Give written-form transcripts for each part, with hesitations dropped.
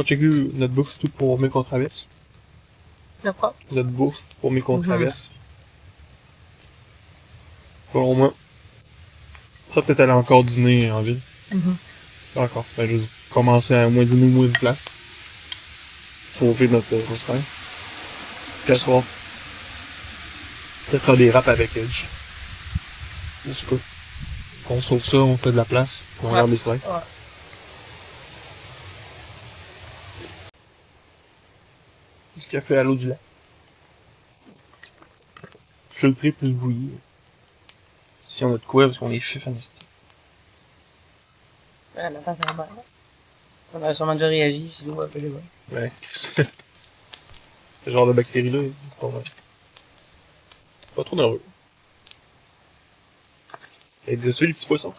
On check notre bouffe tout pour mieux qu'on traverse. De quoi? Notre bouffe pour mieux qu'on traverse. Selon moi. On va peut-être aller encore dîner en ville. D'accord. Ben, je vais commencer à moins dîner ou moins de place. Sauver notre restaurant. Puis à soir. Peut-être faire des râpes avec Edge. Je sais pas. On sauve ça, on fait de la place. On regarde les slides. Ouais. Du café à l'eau du lac. Filtré plus bouilli. Si on a de quoi, parce qu'on est fif en esti. Ouais, maintenant, ça va bien. On a sûrement déjà réagi, si l'eau appelé là. Ouais. Ce genre de bactéries-là, c'est pas vrai. Pas trop nerveux. Et dessus, les petits poissons.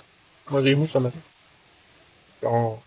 Moi, j'ai les mouches, ça m'a fait. Bon.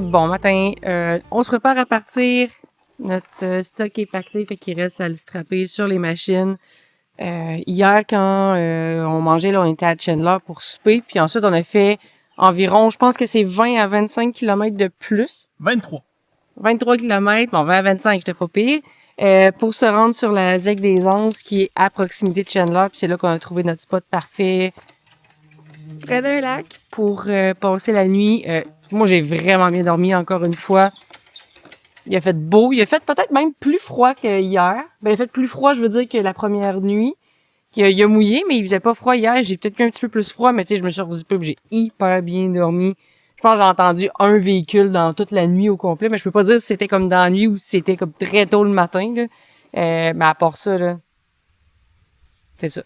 Bon matin, on se prépare à partir. Notre stock est pacté, fait qu'il reste à le strapper sur les machines. Hier, quand on mangeait, là, on était à Chandler pour souper, puis ensuite on a fait environ, je pense que c'est 20 à 25 km de plus. 23. 23 km, bon 20 à 25, j'étais pas pire, pour se rendre sur la ZEC des Anses, qui est à proximité de Chandler, puis c'est là qu'on a trouvé notre spot parfait, près d'un lac, pour passer la nuit. Moi, j'ai vraiment bien dormi, encore une fois. Il a fait beau. Il a fait peut-être même plus froid que hier. Ben, il a fait plus froid, je veux dire, que la première nuit. Il a mouillé, mais il faisait pas froid hier. J'ai peut-être eu un petit peu plus froid, mais tu sais, je me suis redit peu, j'ai hyper bien dormi. Je pense que j'ai entendu un véhicule dans toute la nuit au complet, mais je peux pas dire si c'était comme dans la nuit ou si c'était comme très tôt le matin, là. Mais à part ça, là, c'est ça.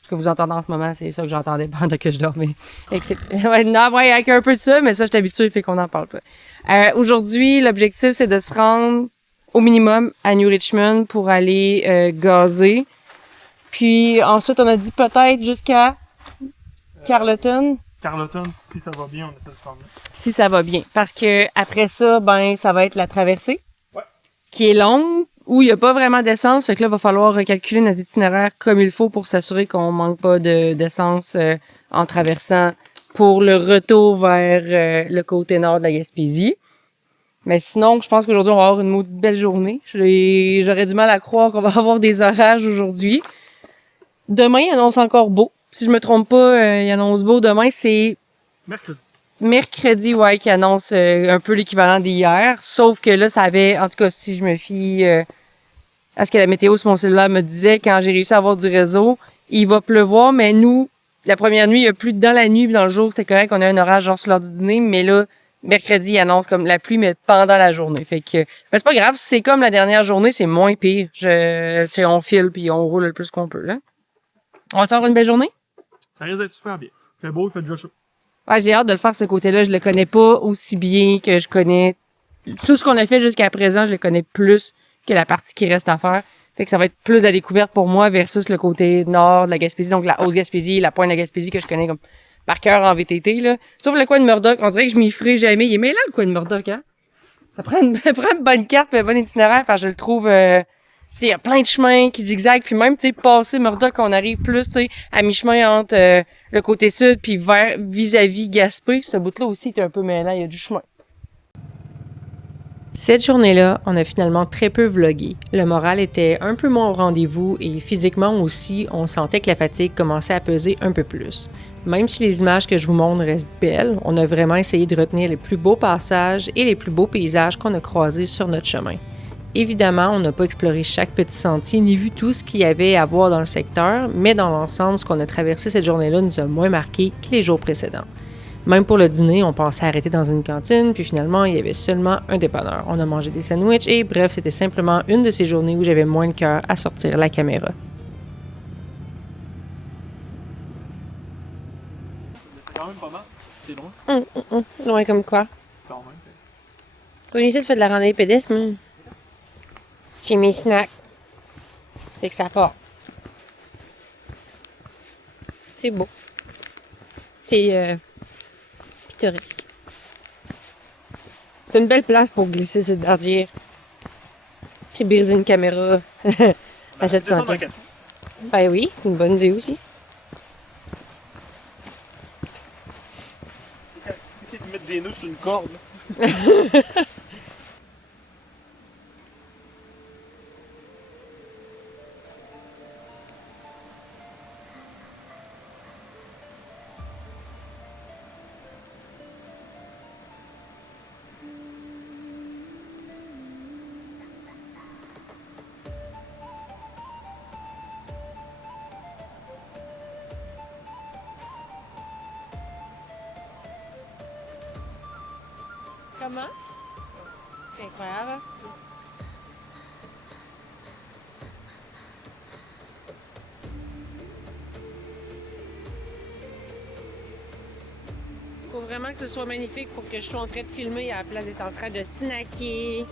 Ce que vous entendez en ce moment, c'est ça que j'entendais pendant que je dormais. Ouais, avec un peu de ça, mais ça, je suis habituée, fait qu'on en parle pas. Aujourd'hui, l'objectif, c'est de se rendre au minimum à New Richmond pour aller gazer. Puis ensuite, on a dit peut-être jusqu'à Carleton. Carleton, si ça va bien, on essaie de se rendre là. Si ça va bien. Parce que après ça, ben, ça va être la traversée. Ouais. Qui est longue, où il n'y a pas vraiment d'essence. Fait que là, il va falloir recalculer notre itinéraire comme il faut pour s'assurer qu'on manque pas d'essence en traversant pour le retour vers le côté nord de la Gaspésie. Mais sinon, je pense qu'aujourd'hui, on va avoir une maudite belle journée. J'aurais du mal à croire qu'on va avoir des orages aujourd'hui. Demain, il annonce encore beau. Si je me trompe pas, il annonce beau. Demain, c'est mercredi, ouais, qui annonce un peu l'équivalent d'hier. Sauf que là, ça avait, en tout cas, si je me fie à ce que la météo sur mon cellulaire me disait, quand j'ai réussi à avoir du réseau, il va pleuvoir, mais nous, la première nuit, il y a plus dans la nuit, puis dans le jour, c'était correct, on a un orage genre sur l'heure du dîner, mais là, mercredi, il annonce comme la pluie, mais pendant la journée. Fait que, c'est pas grave, c'est comme la dernière journée, c'est moins pire. Tu sais, on file puis on roule le plus qu'on peut, là. On va te faire une belle journée? Ça risque d'être super bien. Il fait beau, il fait déjà chaud. Ouais, j'ai hâte de le faire ce côté-là. Je le connais pas aussi bien que je connais tout ce qu'on a fait jusqu'à présent. Je le connais plus que la partie qui reste à faire. Fait que ça va être plus de la découverte pour moi versus le côté nord de la Gaspésie, donc la Haute-Gaspésie, la pointe de la Gaspésie que je connais comme par cœur en VTT, là. Sauf le coin de Murdoch, on dirait que je m'y ferai jamais. Il est mêlant, le coin de Murdoch, hein? Ça prend une bonne carte et un bon itinéraire, parce que je le trouve, il y a plein de chemins qui zigzaguent, puis même, tu sais, passer Murdoch, on arrive plus, tu sais, à mi-chemin entre le côté sud puis vers vis-à-vis Gaspé. Ce bout-là aussi est un peu mêlant, il y a du chemin. Cette journée-là, on a finalement très peu vlogué. Le moral était un peu moins au rendez-vous et physiquement aussi, on sentait que la fatigue commençait à peser un peu plus. Même si les images que je vous montre restent belles, on a vraiment essayé de retenir les plus beaux passages et les plus beaux paysages qu'on a croisés sur notre chemin. Évidemment, on n'a pas exploré chaque petit sentier ni vu tout ce qu'il y avait à voir dans le secteur, mais dans l'ensemble, ce qu'on a traversé cette journée-là nous a moins marqué que les jours précédents. Même pour le dîner, on pensait arrêter dans une cantine, puis finalement, il y avait seulement un dépanneur. On a mangé des sandwichs et bref, c'était simplement une de ces journées où j'avais moins le cœur à sortir la caméra. C'est quand même pas mal. C'est loin. Loin comme quoi? Quand même. Pas inutile de faire de la randonnée pédestre, mais... J'ai mes snacks. Fait que ça part. C'est beau. C'est pittoresque. C'est une belle place pour glisser sur le dardier. Puis briser une caméra à 700 Descendre en pieds. quatre. Ben oui, c'est une bonne idée aussi. C'est de mettre des nœuds sur une corde. Comment? C'est incroyable. Faut vraiment que ce soit magnifique pour que je sois en train de filmer à la place d'être en train de snacker.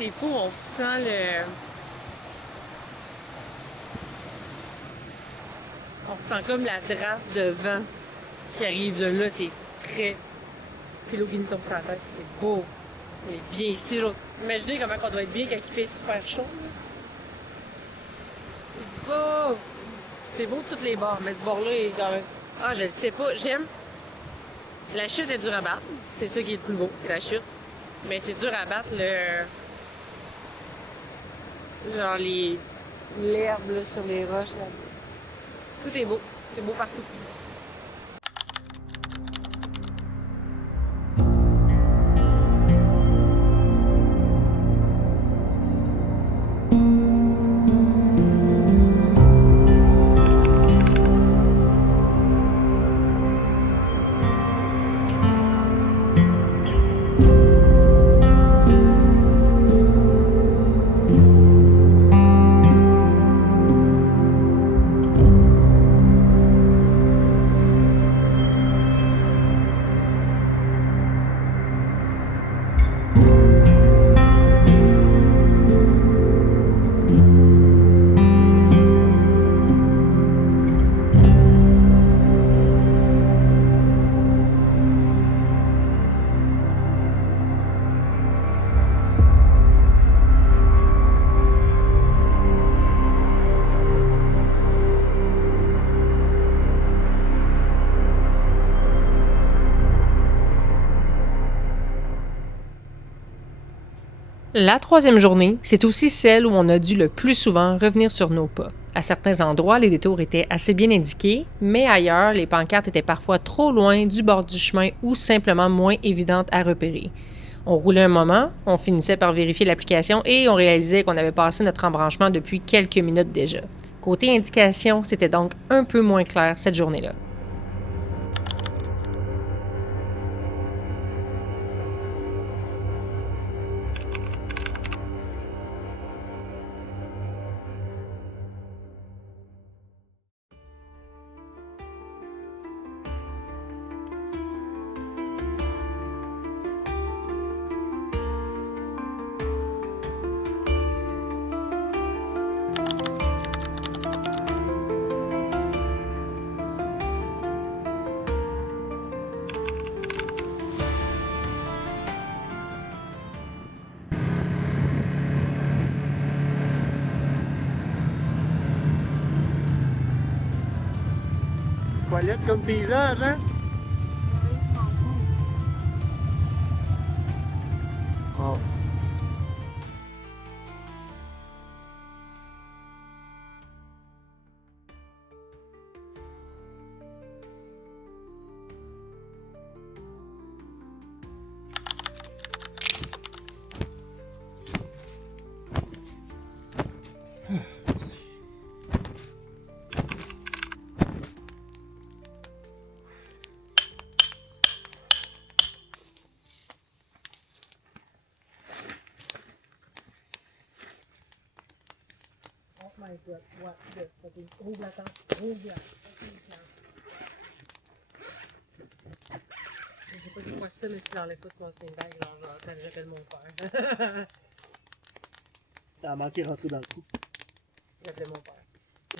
C'est fou, on sent le... On ressent comme la drape de vent qui arrive de là, c'est très... Puis l'eau qui nous tombe sur la tête, c'est beau. C'est bien ici, j'ose imaginer comment on doit être bien quand il fait super chaud. Là. C'est beau! C'est beau de toutes les bords, mais ce bord-là est quand même... Ah, je le sais pas, j'aime... La chute est dure à battre, c'est ça qui est le plus beau, c'est la chute. Mais c'est dur à battre le... Genre l'herbe là, sur les roches. Là. Tout est beau. C'est beau partout. La troisième journée, c'est aussi celle où on a dû le plus souvent revenir sur nos pas. À certains endroits, les détours étaient assez bien indiqués, mais ailleurs, les pancartes étaient parfois trop loin du bord du chemin ou simplement moins évidentes à repérer. On roulait un moment, on finissait par vérifier l'application et on réalisait qu'on avait passé notre embranchement depuis quelques minutes déjà. Côté indication, c'était donc un peu moins clair cette journée-là. toilette comme paysage, hein? Ah. Oh my god, what the fucking... Ouvre la tente, ouvre la Je sais pas c'est quoi ça, mais si tu l'enlèves pas, tu manges une bague, genre, j'appelle mon père. T'as manqué rentrer dans le trou. J'appelais mon père.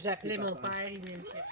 J'appelais mon père, il venait me chercher.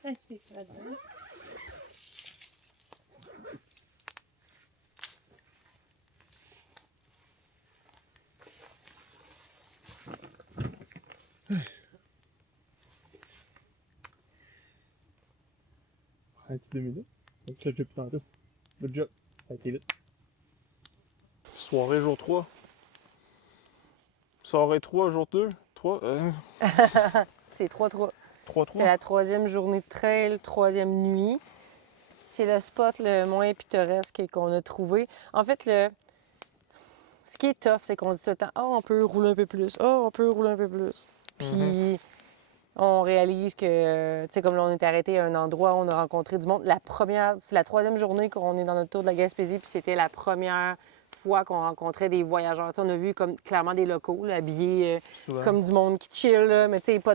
Un petit 2 minutes. Donc, ça, j'ai plus tantôt. Good job. Ça a été vite. Soirée jour 3. Soirée 3, jour 2. 3. C'est 3-3. 3. C'était la 3e journée de trail, 3e nuit. C'est le spot le moins pittoresque qu'on a trouvé. En fait, ce qui est tough, c'est qu'on se dit tout le temps « Ah, on peut rouler un peu plus. Ah, on peut rouler un peu plus. » Puis, on réalise que, tu sais, comme là, on est arrêté à un endroit où on a rencontré du monde. C'est la 3e journée qu'on est dans notre tour de la Gaspésie, puis c'était la première fois qu'on rencontrait des voyageurs. Tu sais, on a vu comme clairement des locaux, là, habillés comme du monde qui chill, là, mais tu sais, pas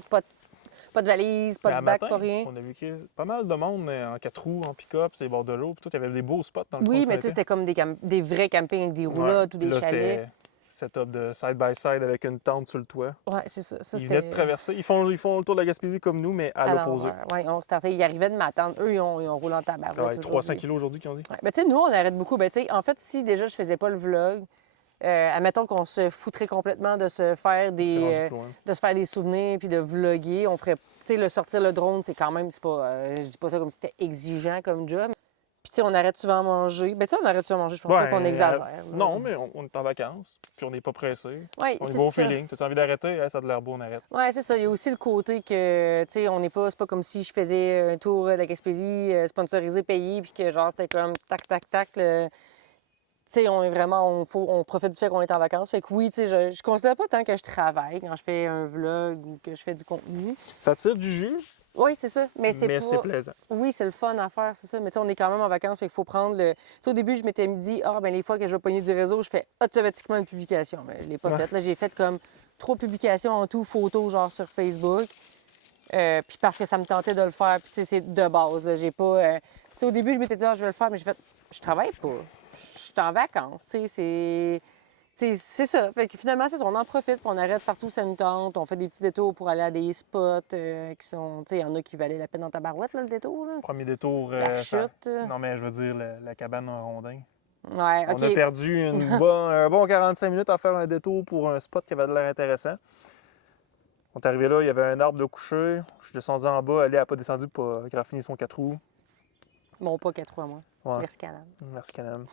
de valise, pas de bac, pas rien. On a vu qu'il y a pas mal de monde mais en 4 roues, en pick-up, c'est les bords de l'eau. Puis tout, il y avait des beaux spots dans le coin. Oui, mais tu sais, c'était comme des vrais campings avec des roulottes ou des là, chalets. C'était setup de side-by-side avec une tente sur le toit. Ouais, c'est ça. Ils venaient de traverser. Ils font le tour de la Gaspésie comme nous, mais à l'opposé. Oui, on startait. Ils arrivaient de m'attendre. Eux, ils ont roulé en tabarouette. 300 kilos aujourd'hui qu'ils ont dit. Ouais. Ben, tu sais, nous, on arrête beaucoup. Ben, tu sais, en fait, si déjà je faisais pas le vlog, admettons qu'on se foutrait complètement de se faire des souvenirs puis de vlogger, on ferait, tu sais, le sortir le drone, c'est quand même, c'est pas, je dis pas ça comme si c'était exigeant comme job. Puis, tu sais, on arrête souvent à manger. Ben, tu sais, on arrête souvent à manger, je pense pas qu'on exagère. Non, mais on est en vacances, puis on n'est pas pressé. Ouais, on y c'est va au ça. feeling. T'as envie d'arrêter? Ça a de l'air beau, on arrête. Oui, c'est ça. Il y a aussi le côté que, tu sais, c'est pas comme si je faisais un tour de la Gaspésie sponsorisé, payé, puis que genre, c'était comme tac, tac, tac. Tu sais, on profite du fait qu'on est en vacances. Fait que oui, tu sais, je considère pas tant que je travaille quand je fais un vlog ou que je fais du contenu. Ça tire du jus, Oui, c'est ça. Mais c'est plaisant. Oui, c'est le fun à faire, c'est ça. Mais tu sais, on est quand même en vacances, fait qu'il faut prendre le... Tu sais, au début, je m'étais dit, ben les fois que je vais pogner du réseau, je fais automatiquement une publication. Mais je l'ai pas faite. Là, j'ai fait comme 3 publications en tout, photos, genre sur Facebook. Puis parce que ça me tentait de le faire, puis tu sais, c'est de base, là. J'ai pas... Tu sais, au début, je m'étais dit, je vais le faire, mais j'ai fait, je travaille pas. Je suis en vacances, tu sais, c'est ça. Fait que finalement, c'est ça, on en profite, puis on arrête partout où ça nous tente. On fait des petits détours pour aller à des spots qui sont... Tu sais, il y en a qui valaient la peine dans ta barouette, là, le détour. Là. Premier détour. La chute. Non, mais je veux dire, la cabane en rondin. Ouais, OK. On a perdu un bon 45 minutes à faire un détour pour un spot qui avait de l'air intéressant. On est arrivé là, il y avait un arbre de coucher. Je suis descendu en bas, elle n'a pas descendu pour graffiner son 4 roues. Bon, pas 4 roues à moi. Ouais. Merci, Canam. Merci, Canam.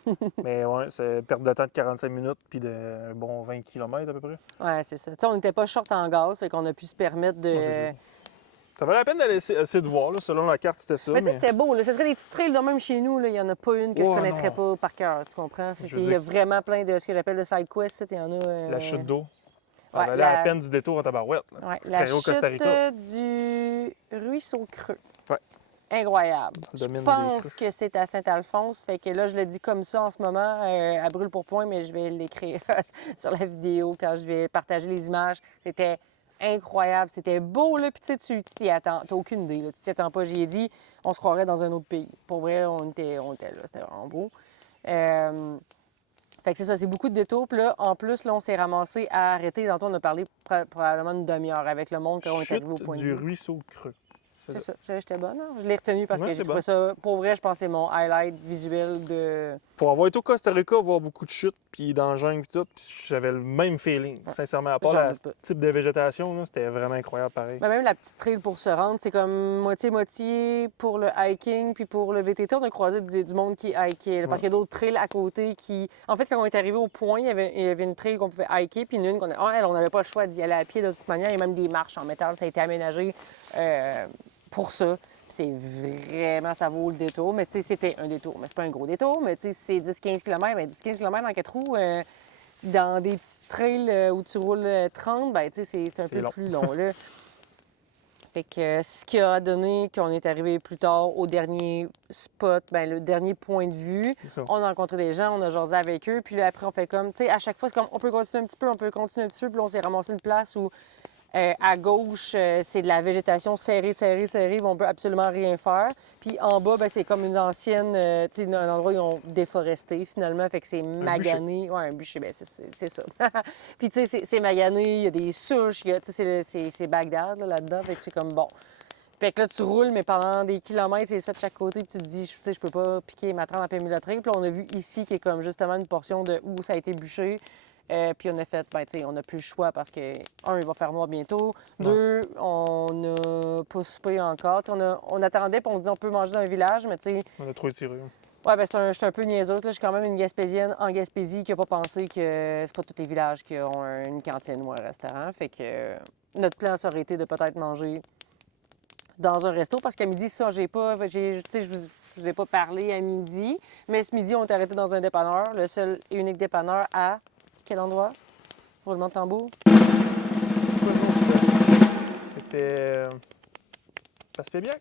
Mais ouais, c'est perte de temps de 45 minutes puis de bon 20 km à peu près. Ouais, c'est ça. Tu sais, on n'était pas short en gaz, fait qu'on a pu se permettre de... Ouais, ça valait la peine d'aller essayer de voir, là. Selon la carte, c'était ça. Mais tu sais, c'était beau, là. Ce serait des petites trails de même chez nous, là. Il n'y en a pas une que je connaîtrais pas par cœur, tu comprends? Il y a vraiment plein de ce que j'appelle le side quest, il y en a... La chute d'eau. Ouais, valait la peine du détour à Tabarouette. Ouais, la chute du ruisseau creux. Ouais. incroyable. le Je domaine des pense crues. que c'est à Saint-Alphonse. Fait que là, je le dis comme ça en ce moment, à brûle-pour-point, mais je vais l'écrire sur la vidéo quand je vais partager les images. C'était incroyable. C'était beau, là. Puis tu sais, tu t'y attends. T'as aucune idée, là. Tu t'y attends pas. J'y ai dit, on se croirait dans un autre pays. Pour vrai, on était là. C'était vraiment beau. Fait que c'est ça, c'est beaucoup de détours. Puis là, en plus, là, on s'est ramassé à arrêter. Tantôt, on a parlé probablement une demi-heure avec le monde quand on est arrivé au Chute point de du vue. ruisseau creux. C'est ça. J'étais bonne, hein? Je l'ai retenu parce Ouais, que j'ai c'est trouvé bon. ça... Pour vrai, je pense que c'est mon highlight visuel de... Pour avoir été au Costa Rica, voir beaucoup de chutes, puis dans la jungle, puis tout, puis j'avais le même feeling, sincèrement. À part J'en le doute pas. type de végétation, là, c'était vraiment incroyable pareil. Mais même la petite trail pour se rendre, c'est comme moitié-moitié pour le hiking puis pour le VTT. On a croisé du monde qui hikait. Là, parce qu'il y a d'autres trails à côté qui... En fait, quand on est arrivé au point, il y avait une trail qu'on pouvait hiker, puis une qu'on a... Ah, elle, on n'avait pas le choix d'y aller à pied de toute manière. Il y a même des marches en métal. Ça a été aménagé pour ça. Puis c'est vraiment... Ça vaut le détour. Mais tu sais, c'était un détour. Mais c'est pas un gros détour. Mais tu sais, c'est 10-15 km. Ben, 10-15 km en 4 roues... dans des petites trails où tu roules 30, ben, tu sais, c'est un peu long. plus long, là. Fait que ce qui a donné qu'on est arrivé plus tard au dernier spot, ben, le dernier point de vue. C'est ça. On a rencontré des gens, on a jasé avec eux, puis là, après, on fait comme, tu sais, à chaque fois, c'est comme, on peut continuer un petit peu, on peut continuer un petit peu, puis là, on s'est ramassé une place où, à gauche, c'est de la végétation serrée, où on peut absolument rien faire. Puis en bas, ben, c'est comme une ancienne, tu sais, un endroit où ils ont déforesté finalement, fait que c'est magané. Ouais, un bûcher, ben, c'est ça. Puis tu sais, c'est magané, il y a des souches, tu sais, c'est Bagdad là-dedans, fait que c'est comme bon. Fait que là, tu roules, mais pendant des kilomètres, c'est ça de chaque côté, puis tu te dis, tu sais, je peux pas piquer ma trempe en plein milieu de la trail. Puis là, on a vu ici, qui est comme justement une portion de où ça a été bûché. Puis on a fait, ben, tu sais, on n'a plus le choix parce que, un, il va faire noir bientôt. Deux, on n'a pas soupé encore. On attendait, puis on se dit, on peut manger dans un village, mais tu sais, On a trop étiré. ouais, ben, je suis un peu niaiseuse. Là. Je suis quand même une Gaspésienne en Gaspésie qui n'a pas pensé que c'est pas tous les villages qui ont une cantine ou un restaurant. Fait que notre plan, ça aurait été de peut-être manger dans un resto parce qu'à midi, ça, tu sais, je vous ai pas parlé à midi, mais ce midi, on est arrêté dans un dépanneur, le seul et unique dépanneur à quel endroit? Roulement de tambour? C'était. Ça se fait bien?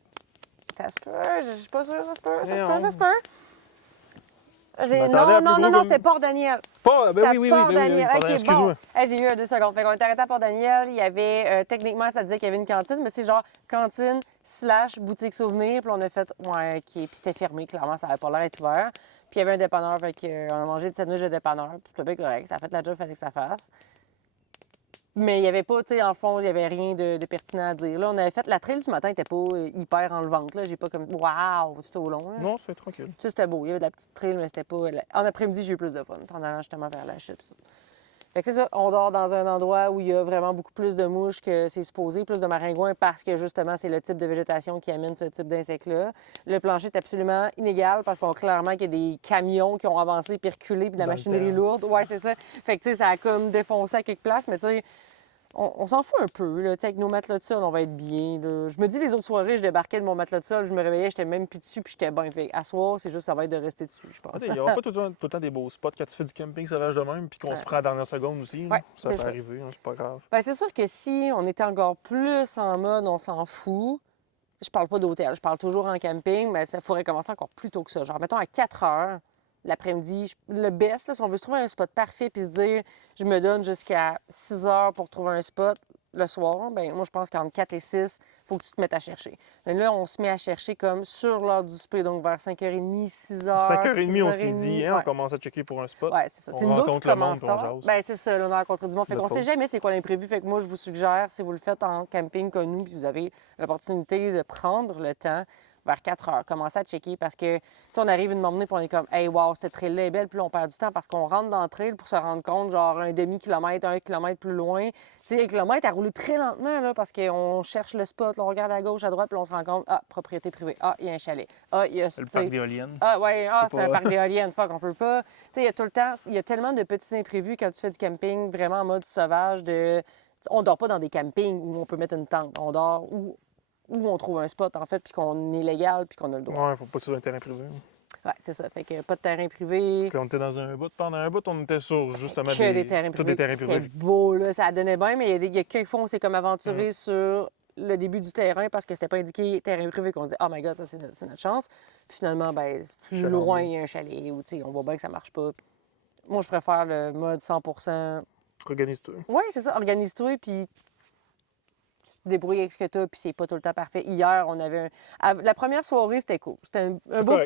Ça se peut, je suis pas sûre, ça se peut, ça se Mais peut, on- ça se peut. m'attendais à plus Non, gros non, comme- c'était Port-Daniel. Pas, C'était ben à oui, oui, oui, Port-Daniel. pardon, OK, bon. excuse-moi. Hey, j'ai eu 2 secondes. Fait qu'on est arrêté à Port-Daniel. Il y avait, techniquement, ça disait qu'il y avait une cantine, mais c'est genre cantine / boutique souvenir. Puis on a fait, ouais, OK. Puis c'était fermé, clairement, ça avait pas l'air d'être ouvert. Puis il y avait un dépanneur, fait qu'on a mangé de sandwich de dépanneur. Puis c'était bien correct, ça a fait la job, il fallait que ça fasse. Mais il n'y avait pas, tu sais, en fond, il n'y avait rien de pertinent à dire. Là, on avait fait la trail du matin, n'était pas hyper enlevante. Là, j'ai pas comme, waouh, c'était au long. Là. Non, c'est tranquille. Tu sais, c'était beau. Il y avait de la petite trail, mais c'était pas. En après-midi, j'ai eu plus de fun, en allant justement vers la chute. Fait que c'est ça, on dort dans un endroit où il y a vraiment beaucoup plus de mouches que c'est supposé, plus de maringouins, parce que justement, c'est le type de végétation qui amène ce type d'insectes-là. Le plancher est absolument inégal parce qu'on voit clairement qu'il y a des camions qui ont avancé puis reculé, puis de la Dans le machinerie terrain. lourde. Ouais, c'est ça. Fait que, tu sais, ça a comme défoncé à quelques places, mais tu sais, on s'en fout un peu, là. Tu sais, avec nos matelas de sol, on va être bien, là. Je me dis, les autres soirées, je débarquais de mon matelas de sol, je me réveillais, j'étais même plus dessus, puis j'étais bien. Fait à soir, c'est juste, ça va être de rester dessus, je pense. Il n'y aura pas tout le temps des beaux spots quand tu fais du camping sauvage de même, puis qu'on se prend à la dernière seconde aussi. Ouais, ça c'est peut ça. arriver, hein, c'est pas grave. Ben, c'est sûr que si on était encore plus en mode on s'en fout, je parle pas d'hôtel, je parle toujours en camping, mais ça faudrait commencer encore plus tôt que ça. Genre, mettons à 4 heures l'après-midi. Le best, là, si on veut se trouver un spot parfait puis se dire je me donne jusqu'à 6 heures pour trouver un spot le soir, ben moi, je pense qu'entre 4 et 6, il faut que tu te mettes à chercher. Mais là, on se met à chercher comme sur l'heure du souper, donc vers 5h30, 6h. 5h30, on s'est dit, hein, on ouais. commence à checker pour un spot. Ouais, c'est ça. On C'est nous autres qui rencontre le monde, commençons puis on tard. jase. Ben, c'est ça, là, on a rencontré du monde. Fait Notre qu'on sait faute. jamais c'est quoi l'imprévu. Fait que moi, je vous suggère, si vous le faites en camping comme nous, puis vous avez l'opportunité de prendre le temps, vers 4 heures, commencer à checker parce que, si on arrive une moment puis on est comme, hey, wow, cette trail-là est belle, puis là, on perd du temps parce qu'on rentre dans le trail pour se rendre compte, genre, un demi-kilomètre, 1 kilomètre plus loin. Tu sais, 1 kilomètre à rouler très lentement, là, parce qu'on cherche le spot, là, on regarde à gauche, à droite, puis là, on se rend compte, ah, propriété privée, ah, il y a un chalet, ah, il y a. C'est le tu sais, parc d'éoliennes. ah, ouais, ah, C'est c'est un pas- parc d'éoliennes, fuck, on peut pas. Tu sais, il y a tout le temps, il y a tellement de petits imprévus quand tu fais du camping vraiment en mode sauvage de. On dort pas dans des campings où on peut mettre une tente. On dort où on trouve un spot, en fait, puis qu'on est légal, puis qu'on a le droit. Ouais, faut pas sur un terrain privé. Ouais, c'est ça. Fait que pas de terrain privé. Puis on était dans un bout. Pendant un bout, on était sur justement Que des terrains tous privés. des terrains C'était privés. beau, là. Ça donnait bien, mais il y a quelques fois, on s'est comme aventuré sur le début du terrain parce que c'était pas indiqué terrain privé qu'on se dit « Oh my God, ça, c'est notre chance. » Puis finalement, ben, plus Chalet. loin, il y a un chalet où, tu sais, on voit bien que ça marche pas. Puis moi, je préfère le mode 100%. Organise-toi. Oui, c'est ça, organise-toi, puis débrouille avec ce que t'as, puis c'est pas tout le temps parfait. Hier, on avait la première soirée, c'était cool. C'était un beau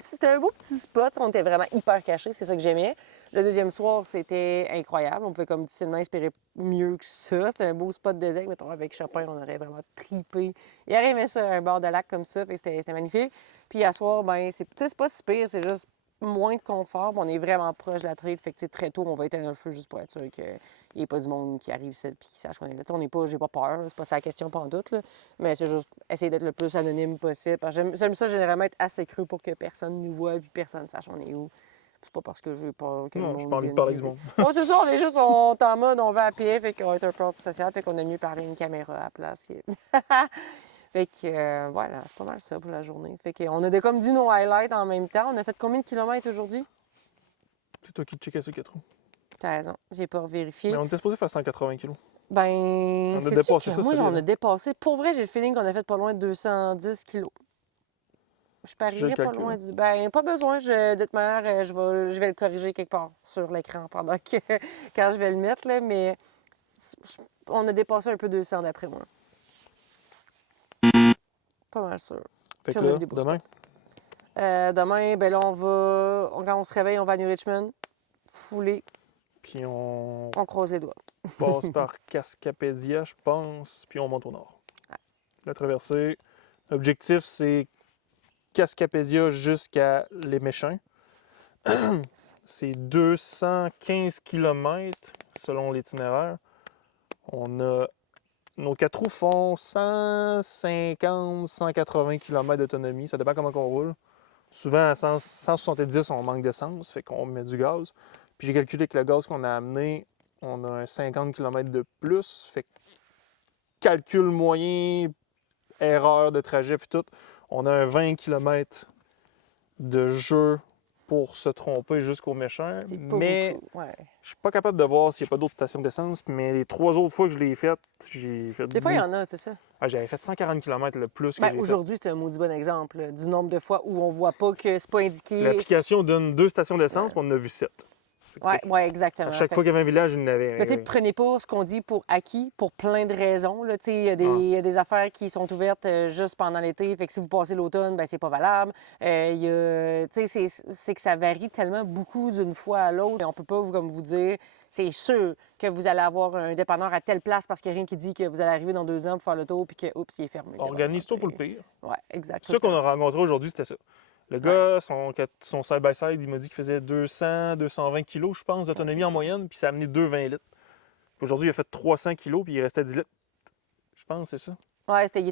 petit spot. On était vraiment hyper cachés, c'est ça que j'aimais. Le deuxième soir, c'était incroyable. On pouvait comme difficilement espérer mieux que ça. C'était un beau spot de zec. Mettons, avec Chopin, on aurait vraiment tripé. Il aimait ça, un bord de lac comme ça, fait que c'était magnifique. Puis à soir, ben c'est pas si pire, c'est juste moins de confort. On est vraiment proche de la traite. Fait que très tôt, on va éteindre le feu juste pour être sûr qu'il n'y ait pas du monde qui arrive ici et qui sache qu'on est là. J'ai pas peur. C'est pas ça la question pendant doute. Là. Mais c'est juste essayer d'être le plus anonyme possible. Parce que j'aime ça généralement être assez cru pour que personne nous voit et personne sache on est où. C'est pas parce que j'ai peur que le monde Non, j'ai pas envie de vienne parler du juger. monde. C'est ça, on est juste on est en mode, on va à pied, fait qu'on va être un peu antisocial, fait qu'on a mieux parler à une caméra à la place. Fait que voilà, c'est pas mal ça pour la journée. Fait qu'on a comme dit nos highlights en même temps. On a fait combien de kilomètres aujourd'hui? C'est toi qui checkais sur 4 roues. T'as raison, j'ai pas vérifié. Mais on était supposé faire 180 kilos. Ben, On a sais-tu dépassé que ça, moi, solide, on a hein? dépassé. Pour vrai, j'ai le feeling qu'on a fait pas loin de 210 kilos. Je Je parierais le pas calcule. loin du... Ben, pas besoin. De toute manière, je vais le corriger quelque part sur l'écran pendant que... quand je vais le mettre, là, mais on a dépassé un peu 200 d'après moi. Pas mal sûr. Fait Puis que on a là, vu des beaux demain, demain, ben là, quand on se réveille, on va à New Richmond. Fouler, puis on on croise les doigts. passe par Cascapédia, je pense, puis on monte au nord. Ouais. La traversée. L'objectif, c'est Cascapédia jusqu'à Les Méchins. C'est 215 km selon l'itinéraire. On a... Nos 4 roues font 150, 180 km d'autonomie. Ça dépend comment on roule. Souvent, à 170, on manque d'essence, fait qu'on met du gaz. Puis j'ai calculé que le gaz qu'on a amené, on a un 50 km de plus. Fait que calcul moyen, erreur de trajet, puis tout, on a un 20 km de jeu pour se tromper jusqu'au méchant. C'est pas Mais beaucoup. Ouais. je suis pas capable de voir s'il n'y a pas d'autres stations d'essence. Mais les 3 autres fois que je l'ai fait, j'ai fait Des fois, il y beaucoup. en a, c'est ça. Ah, j'avais fait 140 km le plus que Ben, j'ai fait. aujourd'hui, c'est un maudit bon exemple là, du nombre de fois où on voit pas que c'est pas indiqué. L'application donne 2 stations d'essence, mais on en a vu 7. Ouais, exactement. À chaque Fait fois qu'il y avait un village, il y en avait un. mais tu sais, prenez pas ce qu'on dit pour acquis, pour plein de raisons. Là. Tu sais, il y a des affaires qui sont ouvertes juste pendant l'été. Fait que si vous passez l'automne, ben c'est pas valable. Tu sais, c'est que ça varie tellement beaucoup d'une fois à l'autre. Et on peut pas, comme vous dire, c'est sûr que vous allez avoir un dépanneur à telle place parce qu'il n'y a rien qui dit que vous allez arriver dans 2 ans pour faire le tour puis que, oups, il est fermé. Organise-toi pour le pire. Ouais, exact. Ceux qu'on a rencontrés aujourd'hui, c'était ça. Le gars, son side-by-side, il m'a dit qu'il faisait 200, 220 kilos, je pense, d'autonomie en moyenne, puis ça a amené 2,20 litres. Aujourd'hui, il a fait 300 kilos, puis il restait 10 litres. Je pense, c'est ça. Ouais, Il restait 10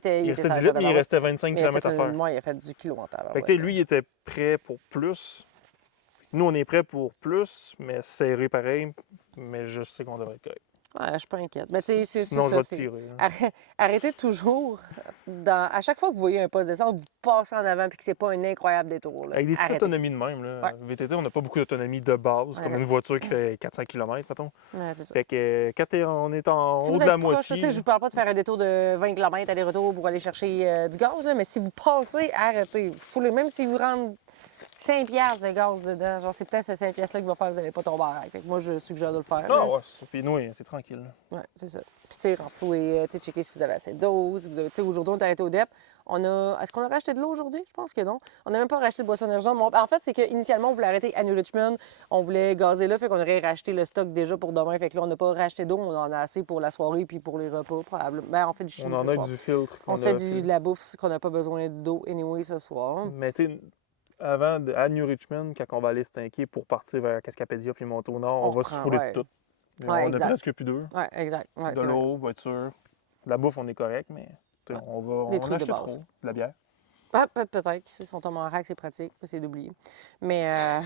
litres, mais il restait 25 km à faire. Moi, il a fait du kilo en tabac. Fait que, tu sais, lui, il était prêt pour plus. Nous, on est prêt pour plus, mais serré pareil. Mais je sais qu'on devrait être correct. Ouais, je suis pas inquiète. Mais tu sais, c'est Sinon, je ça. vais te tirer. Hein. Arrêtez toujours, à chaque fois que vous voyez un poste d'essence, vous passez en avant puis que c'est pas un incroyable détour. Là. Avec des petites Arrêtez. autonomies de même. Là. Ouais. VTT, on n'a pas beaucoup d'autonomie de base, comme une voiture qui fait 400 km, mettons. Ouais, c'est ça. Fait que quand on est en Si haut vous de êtes la proche, moitié. tu sais, je vous parle pas de faire un détour de 20 km aller-retour pour aller chercher du gaz, là, mais si vous passez, arrêtez. Foulez, même si vous rentrez 5 piastres de gaz dedans, genre c'est peut-être ce 5 piastres-là qui va faire que vous n'allez pas tomber en règle. Fait que moi, je suggère de le faire. Ah là. ouais, c'est puis nous, c'est tranquille. Ouais, c'est ça. Puis, tu sais, renflouer, tu sais, checker si vous avez assez de doses. Vous avez, tu sais, aujourd'hui, on est arrêté au DEP. Est-ce qu'on a racheté de l'eau aujourd'hui? Je pense que non. On n'a même pas racheté de boisson énergisante. En fait, c'est qu'initialement, on voulait arrêter à New Richmond. On voulait gazer là, fait qu'on aurait racheté le stock déjà pour demain. Fait que là, on n'a pas racheté d'eau. On en a assez pour la soirée puis pour les repas, probablement. Ben, on fait du chili On en ce a soir. du filtre. On se fait de la bouffe qu'on n'a pas besoin d'eau anyway ce soir. Mais tu sais, à New Richmond, quand on va aller se tanker pour partir vers Cascapédia puis monter au nord, on va se fouler de tout. Ouais, on exact. a presque plus d'eux. Ouais, exact. Ouais, De c'est vrai. l'eau, voiture. De la bouffe, on est correct, mais tu sais, on Des va trucs de acheter base. trop. De la bière. Peut-être. Si on tombe en rack, c'est pratique. C'est d'oublier. Mais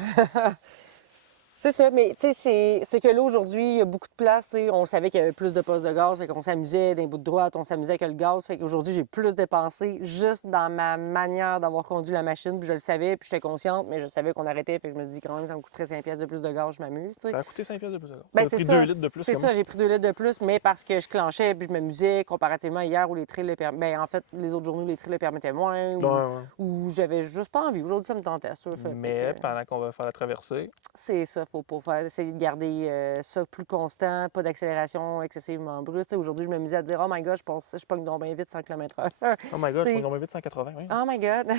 C'est ça, mais tu sais, c'est que là, aujourd'hui, il y a beaucoup de place. Tu sais, on savait qu'il y avait plus de postes de gaz, fait qu'on s'amusait d'un bout de droite, on s'amusait avec le gaz. Fait qu'aujourd'hui, j'ai plus dépensé juste dans ma manière d'avoir conduit la machine. Puis je le savais, puis j'étais consciente, mais je savais qu'on arrêtait. Fait que je me dis, quand même, ça me coûterait 5 pièces de plus de gaz, je m'amuse. Tu sais. Ça a coûté 5 pièces de plus. Ben, T'as c'est pris ça, 2 litres de plus c'est que ça, moi. j'ai pris 2 litres de plus, mais parce que je clenchais puis je m'amusais comparativement à hier où les trails le permettaient. Ben, en fait, les autres journées où les trails le permettaient moins, Ouais. où j'avais juste pas envie. Aujourd'hui, ça me tentait, ça. Fait Mais que, pendant qu'on va faire la traversée, c'est ça, faut pas faire, essayer de garder ça plus constant, pas d'accélération excessivement brusque. Tu sais, aujourd'hui, je m'amusais à dire, oh my god, je pogne donc bien vite 100 km/h. oh my god, T'sais- je prends vite 180. Oui. Oh my God!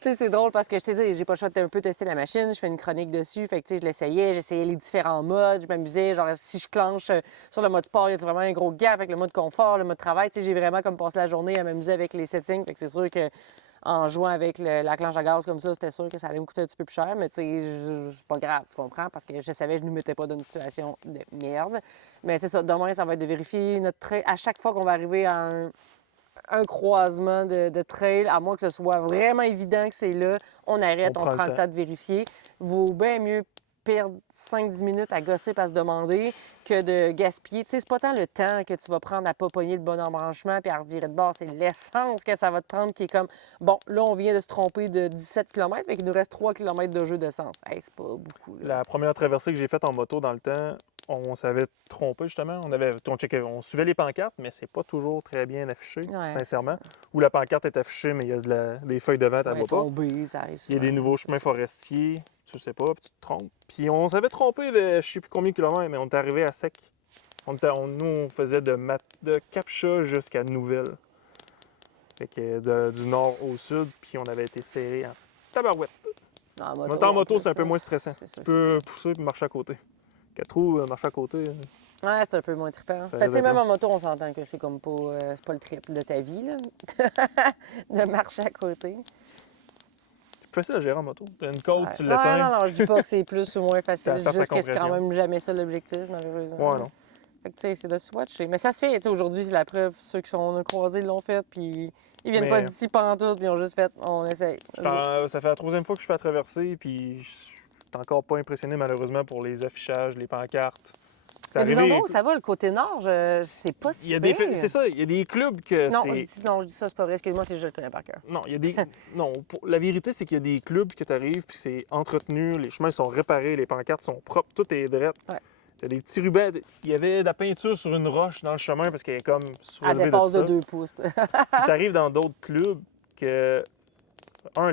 Tu sais, c'est drôle parce que je t'ai dit, j'ai pas le choix de un peu tester la machine, je fais une chronique dessus. Fait que, tu sais, je l'essayais, j'essayais les différents modes, je m'amusais. Genre, si je clenche sur le mode sport, il y a vraiment un gros gap avec le mode confort, le mode travail. Tu sais, j'ai vraiment comme passé la journée à m'amuser avec les settings. Fait que c'est sûr que en jouant avec la clenche à gaz comme ça, c'était sûr que ça allait me coûter un petit peu plus cher. Mais, tu sais, c'est pas grave, tu comprends? Parce que je savais que je ne nous mettais pas dans une situation de merde. Mais c'est ça, demain, ça va être de vérifier notre trail. À chaque fois qu'on va arriver à un croisement de trail, à moins que ce soit vraiment évident que c'est là, on arrête, on prend le temps de vérifier. Vaut bien mieux perdre 5-10 minutes à gosser et à se demander que de gaspiller. Tu sais, c'est pas tant le temps que tu vas prendre à pas pogner le bon embranchement puis à revirer de bord, c'est l'essence que ça va te prendre qui est comme, bon, là, on vient de se tromper de 17 km, mais il nous reste 3 km de jeu d'essence. Hey, c'est pas beaucoup. Là. La première traversée que j'ai faite en moto dans le temps, on s'avait trompé justement. On suivait les pancartes, mais c'est pas toujours très bien affiché, sincèrement. Ou la pancarte est affichée, mais il y a des feuilles de vent, elle voit pas. Tombé, ça arrive Il y a des nouveaux chemins forestiers, tu sais pas, puis tu te trompes. Puis on s'avait trompé de je sais plus combien de kilomètres, mais on est arrivé à sec. Nous, on faisait de Capcha jusqu'à Nouvelle. Fait que du nord au sud, puis on avait été serré en tabarouette. En moto, c'est un peu moins stressant. Tu peux pousser et marcher à côté. 4 roues, marcher à côté. Ouais, c'est un peu moins trippant. Ça Tu sais, aide même pas. en moto, on s'entend que c'est comme pas, c'est pas le triple de ta vie, là. de marcher à côté. C'est facile à gérer en moto. T'as une côte, Ouais. tu l'éteins. Non, je dis pas que c'est plus ou moins facile. Ça Je dis sort juste sa que c'est quand compression. même jamais ça l'objectif, malheureusement. Ouais, non. Fait que, tu sais, c'est de swatcher. Mais ça se fait, tu sais, aujourd'hui, c'est la preuve. Ceux qui sont croisés l'ont fait, puis ils viennent pas d'ici pantoute, puis ils ont juste fait, on essaye. Ça fait la 3e fois que je fais la traversée, puis je suis encore pas impressionné, malheureusement, pour les affichages, les pancartes. Mais des endroits où ça va, le côté nord, je sais pas si C'est ça, il y a des clubs que non, c'est... je dis ça, c'est pas vrai. Excuse-moi, je le connais par cœur. Non, il y a des... non, la vérité, c'est qu'il y a des clubs que tu arrives, puis c'est entretenu, les chemins sont réparés, les pancartes sont propres, tout est drette. Ouais. T'as des petits rubans. Il y avait de la peinture sur une roche dans le chemin parce qu'elle est comme Elle surélevée dépasse de ça. 2 pouces. Puis t'arrives dans d'autres clubs que...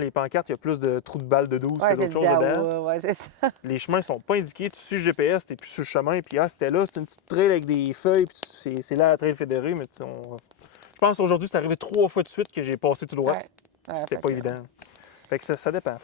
les pancartes, il y a plus de trous de balles de 12 Ouais, que c'est d'autres le choses dedans. Dawa, ouais, c'est ça. Les chemins sont pas indiqués. Tu suis le GPS, t'es plus sur le chemin. Puis c'était là, c'est une petite trail avec des feuilles. Puis c'est là la trail fédérée. Mais je pense qu'aujourd'hui, c'est arrivé 3 fois de suite que j'ai passé tout droit. Ouais, C'était pas facile. évident. Fait que ça dépend.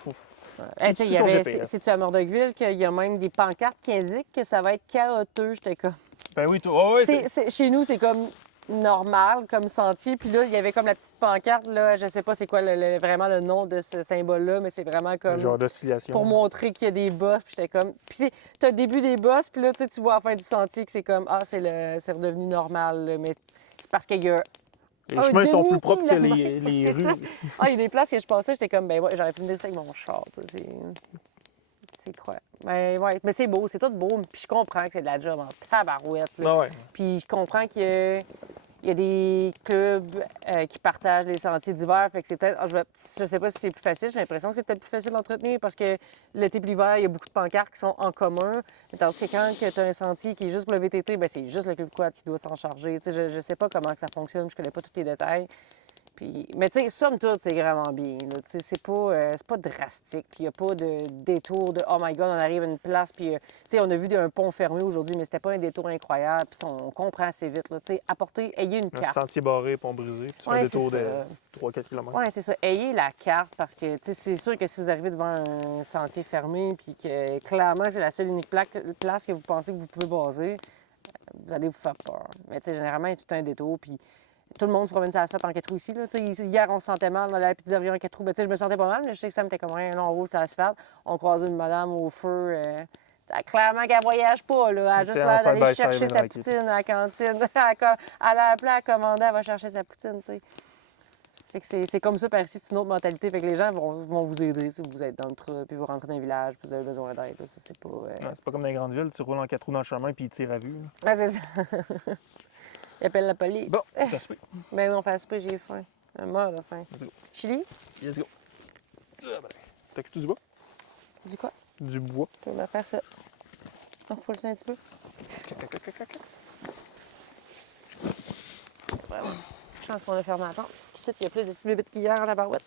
Hey, Tout il sur y ton avait, GPS. c'est-tu à Mordequeville qu'il y a même des pancartes qui indiquent que ça va être chaotique? J'étais comme... Ben oui, toi. Ouais, Chez nous, c'est comme normal, comme sentier. Puis là, il y avait comme la petite pancarte, là, je sais pas c'est quoi vraiment le nom de ce symbole-là, mais c'est vraiment comme... genre d'oscillation. Pour montrer qu'il y a des bosses. Puis j'étais comme... Puis t'as le début des bosses, puis là, tu vois à la fin du sentier que c'est comme, c'est redevenu normal. Là. Mais c'est parce qu'il y a... Les chemins sont plus propres que demi-kilomètre, les c'est rues. ça. Il y a des places que je passais, j'étais comme, ben ouais, j'aurais pu me dire ça avec mon char. C'est quoi? Ben ouais, mais c'est beau, c'est tout beau. Puis je comprends que c'est de la job en tabarouette. Là. Ah ouais. Puis je comprends qu'il y a des clubs qui partagent les sentiers d'hiver. Fait que c'est peut-être. Je sais pas si c'est plus facile. J'ai l'impression que c'est peut-être plus facile d'entretenir parce que l'été et l'hiver, il y a beaucoup de pancartes qui sont en commun. Mais tandis que quand tu as un sentier qui est juste pour le VTT, ben c'est juste le Club Quad qui doit s'en charger. Je sais pas comment que ça fonctionne, je connais pas tous les détails. Puis, mais tu sais, somme toute, c'est vraiment bien. C'est pas drastique. Puis il n'y a pas de détour de « Oh my God, on arrive à une place. » Puis, tu sais, on a vu un pont fermé aujourd'hui, mais c'était pas un détour incroyable. Puis on comprend assez vite. Tu sais, ayez une Un carte. sentier barré, pont brisé. Puis un détour de 3-4 km. Oui, c'est ça. Ayez la carte parce que, tu sais, c'est sûr que si vous arrivez devant un sentier fermé puis que clairement c'est la seule unique place que vous pensez que vous pouvez baser, vous allez vous faire peur. Mais tu sais, généralement, il y a tout un détour. Puis tout le monde se promène sur l'asphalte en 4 roues ici. Là. Hier, on se sentait mal dans la pizzeria en 4 roues. Ben, je me sentais pas mal, mais je sais que ça m'était comme rien. Là, on roule sur l'asphalte. On croise une madame au feu. Clairement qu'elle voyage pas. Là. Elle a juste l'air d'aller chercher sa poutine à la cantine. Elle a appelé à commander, elle va chercher sa poutine. T'sais. Fait que c'est comme ça par ici, c'est une autre mentalité. Fait que les gens vont vous aider si vous êtes dans le trou, puis vous rentrez dans un village, puis vous avez besoin d'aide. Ça, c'est pas. Ouais, c'est pas comme dans les grandes villes, tu roules en 4 roues dans le chemin puis ils tirent à vue. là. Ah, c'est ça. Ils appellent la police. Bon, ça se fait. Ben oui, on fait à souper, j'ai faim. Un mort de faim. Let's go. Chili? Let's go. Ah, ben, t'as-tu du bois? Du quoi? Du bois. Tu peux me faire ça. On refoule ça un petit peu. Voilà. Je pense qu'on a fermé la porte. Ici, il y a plus de petits bébites qu'hier à la barouette.